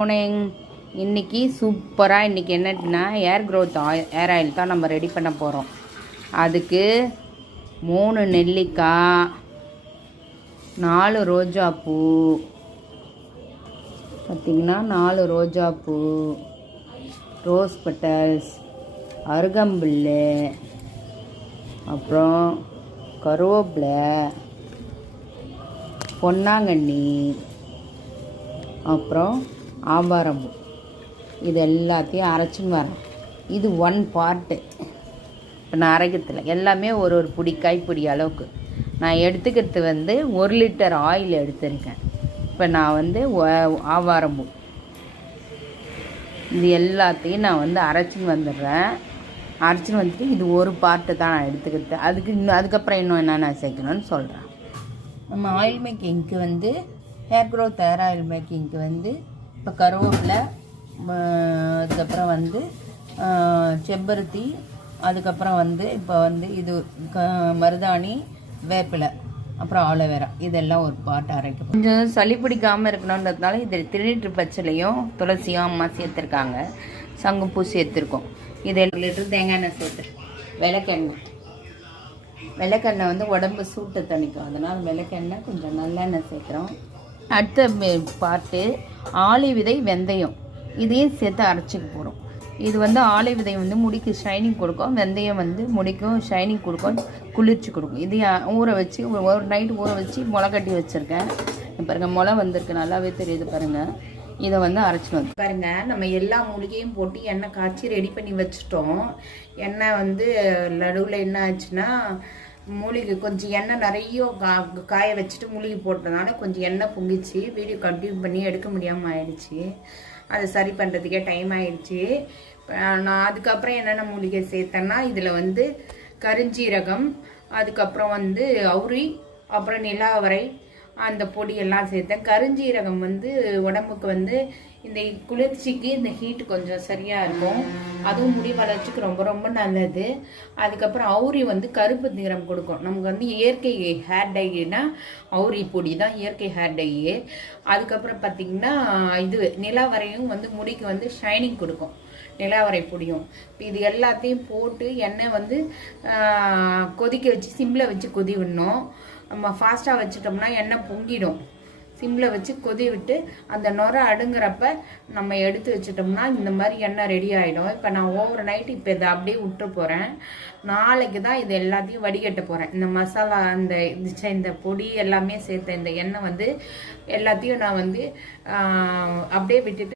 Morning இன்னைக்கு சூப்பராக இன்றைக்கி என்னன்னா hair growth oil hair oil தான் நம்ம ரெடி பண்ண போகிறோம் அதுக்கு மூணு நெல்லிக்காய் நாலு ரோஜாப்பூ. பார்த்திங்கன்னா நாலு ரோஜாப்பூ ரோஸ் பெட்டல்ஸ் அருகம்புல்லு அப்புறம் கருவேப்பிலை பொன்னாங்கண்ணி அப்புறம் ஆவாரம்பூ இது எல்லாத்தையும் அரைச்சின்னு வரேன் இது ஒன் பார்ட்டு இப்போ நான் அரைக்கிறதுல எல்லாமே ஒரு ஒரு பிடி கைப்பிடி அளவுக்கு. நான் எடுத்துக்கிறது வந்து ஒரு லிட்டர் ஆயில் எடுத்திருக்கேன். இப்போ நான் வந்து ஆவாரம்பூ இது எல்லாத்தையும் நான் வந்து அரைச்சின்னு வந்துடுறேன். அரைச்சின்னு வந்துட்டு இது ஒரு பார்ட்டு தான் நான் எடுத்துக்கிறது. அதுக்கு இன்னும் அதுக்கப்புறம் இன்னும் என்னென்ன சேர்க்கணும்னு சொல்கிறேன் நம்ம ஆயில் மேக்கிங்க்கு வந்து ஹேர் க்ரோத் ஹேர் ஆயில் மேக்கிங்க்கு வந்து இப்போ கருவேப்பிலை அதுக்கப்புறம் வந்து செப்பருத்தி செம்பருத்தி அதுக்கப்புறம் வந்து இப்போ வந்து இது க மருதாணி வேப்பிலை அப்புறம் ஆலோவேரா இதெல்லாம் ஒரு பாட்டு அரைக்கும் கொஞ்சம் சளி பிடிக்காமல் இருக்கணுன்றதுனால இது திருநீற்று பச்சிலையும் துளசியும் அம்மா சேர்த்துருக்காங்க. சங்குப்பூ சேர்த்துருக்கோம். இது ரெண்டு லிட்டர் தேங்காய் எண்ணெய் சேர்த்துருக்கோம் விளக்கெண்ணெய். விளக்கெண்ணெய் வந்து உடம்பு சூட்டை தணிக்கும். அதனால் விளக்கெண்ணெய் கொஞ்சம் நல்லெண்ணெய் சேர்க்குறோம். அடுத்த பார்ட்டு ஆளி விதை வெந்தயம். இதையும் சேர்த்து அரைச்சிக்க போகிறோம் இது வந்து ஆளி விதை வந்து முடிக்கு ஷைனிங் கொடுக்கும். வெந்தயம் வந்து முடிக்கும் ஷைனிங் கொடுக்கும் குளிர்ச்சி கொடுக்கும். இதையும் ஊற வச்சு ஒரு- நைட்டு நைட் ஊற வச்சு முளை கட்டி வச்சுருக்கேன். பாருங்கள் முளை வந்திருக்கு நல்லாவே தெரியுது பாருங்கள் இதை வந்து அரைச்சிட்டு பாருங்க நம்ம எல்லா மூலிகையும் போட்டு எண்ணெய் காய்ச்சி ரெடி பண்ணி வச்சுட்டோம். எண்ணெய் வந்து நடுவில் என்ன ஆச்சுன்னா மூலிகை கொஞ்சம் எண்ணெய் நிறைய கா- காய வச்சுட்டு மூலிகை போட்டதுனால கொஞ்சம் எண்ணெய் பொங்கிச்சு வீடியோ கண்டினியூ பண்ணி எடுக்க முடியாமல் ஆயிடுச்சு. அதை சரி பண்ணுறதுக்கே டைம் ஆயிடுச்சு. நான் அதுக்கப்புறம் என்னென்ன மூலிகை சேர்த்தேன்னா இதில் வந்து கருஞ்சீரகம் அதுக்கப்புறம் வந்து அவுரி அப்புறம் நிலாவரை அந்த பொடியெல்லாம் சேர்த்தேன். கருஞ்சீரகம் வந்து உடம்புக்கு வந்து இந்த குளிர்ச்சிக்கு இந்த ஹீட் கொஞ்சம் சரியாக இருக்கும். அதுவும் முடி வளர்ச்சிக்கு ரொம்ப ரொம்ப நல்லது. அதுக்கப்புறம் அவுரி வந்து கருப்பு நிறம் கொடுக்கும். நமக்கு வந்து இயற்கை ஹேர் டைனா அவுரி பொடி தான் இயற்கை ஹேர் டையு அதுக்கப்புறம் பார்த்திங்கன்னா இது நிலாவரையும் வந்து முடிக்கு வந்து ஷைனிங் கொடுக்கும். நிலாவரை பொடியும். இது எல்லாத்தையும் போட்டு எண்ணெய் வந்து கொதிக்க வச்சு சிம்மில் வச்சு கொதி விடணும். நம்ம ஃபாஸ்ட்டாக வச்சுட்டோம்னா எண்ணெய் பொங்கிடும். சிம்மில் வச்சு கொதி விட்டு அந்த நொரை அடுங்குறப்ப நம்ம எடுத்து வச்சிட்டோம்னா இந்த மாதிரி எண்ணெய் ரெடி ஆகிடும் இப்போ நான் ஓவர் நைட் இப்போ இதை அப்படியே விட்டு போகிறேன் நாளைக்கு தான் இது எல்லாத்தையும் வடிகட்ட போகிறேன் இந்த மசாலா அந்த இது இந்த பொடி எல்லாமே சேர்த்த இந்த எண்ணெய் வந்து எல்லாத்தையும் நான் வந்து அப்படியே விட்டுட்டு